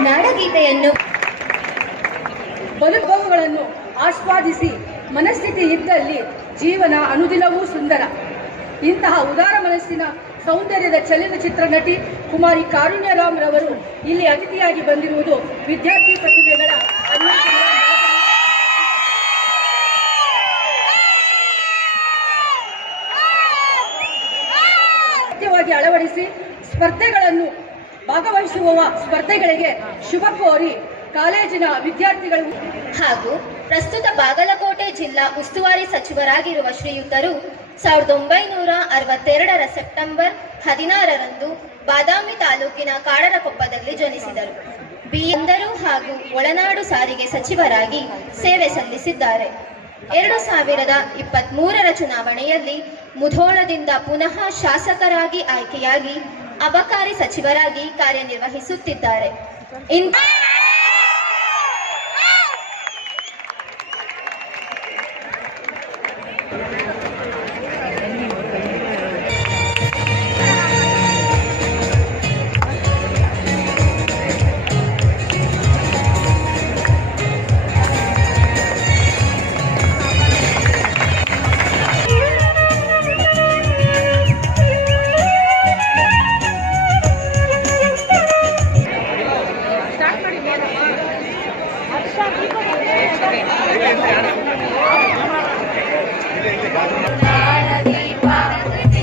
ನಾಡಗೀತೆಯನ್ನು ಬದುಕುಗಳನ್ನು ಆಸ್ವಾದಿಸಿ ಮನಸ್ಥಿತಿ ಇದ್ದಲ್ಲಿ ಜೀವನ ಅನುದಿನವೂ ಸುಂದರ. ಇಂತಹ ಉದಾರ ಮನಸ್ಸಿನ ಸೌಂದರ್ಯದ ಚಲನಚಿತ್ರ ನಟಿ ಕುಮಾರಿ ಕಾರುಣ್ಯರಾಮ್ ರವರು ಇಲ್ಲಿ ಅತಿಥಿಯಾಗಿ ಬಂದಿರುವುದು ವಿದ್ಯಾರ್ಥಿ ಪ್ರತಿಭೆಗಳ ಸತ್ಯವಾಗಿ ಅಳವಡಿಸಿ ಸ್ಪರ್ಧೆಗಳನ್ನು ಭಾಗವಹಿಸುವ ಸ್ಪರ್ಧೆಗಳಿಗೆ ಶುಭ ಕೋರಿ ಕಾಲೇಜಿನ ವಿದ್ಯಾರ್ಥಿಗಳು. ಹಾಗೂ ಪ್ರಸ್ತುತ ಬಾಗಲಕೋಟೆ ಜಿಲ್ಲಾ ಉಸ್ತುವಾರಿ ಸಚಿವರಾಗಿರುವ ಶ್ರೀಯುತರು ಸಾವಿರದ ಒಂಬೈನೂರ ಅರವತ್ತೆರಡರ ಸೆಪ್ಟೆಂಬರ್ ಹದಿನಾರರಂದು ಬಾದಾಮಿ ತಾಲೂಕಿನ ಕಾಡರಕೊಪ್ಪದಲ್ಲಿ ಜನಿಸಿದರು. ಬಿಎಂದರು ಹಾಗೂ ಒಳನಾಡು ಸಾರಿಗೆ ಸಚಿವರಾಗಿ ಸೇವೆ ಸಲ್ಲಿಸಿದ್ದಾರೆ. ಎರಡು ಸಾವಿರದ ಇಪ್ಪತ್ತ್ ಮೂರರ ಚುನಾವಣೆಯಲ್ಲಿ ಮುಧೋಳದಿಂದ ಪುನಃ ಶಾಸಕರಾಗಿ ಆಯ್ಕೆಯಾಗಿ ಅಬಕಾರಿ ಸಚಿವರಾಗಿ ಕಾರ್ಯನಿರ್ವಹಿಸುತ್ತಿದ್ದಾರೆ. ಇನ್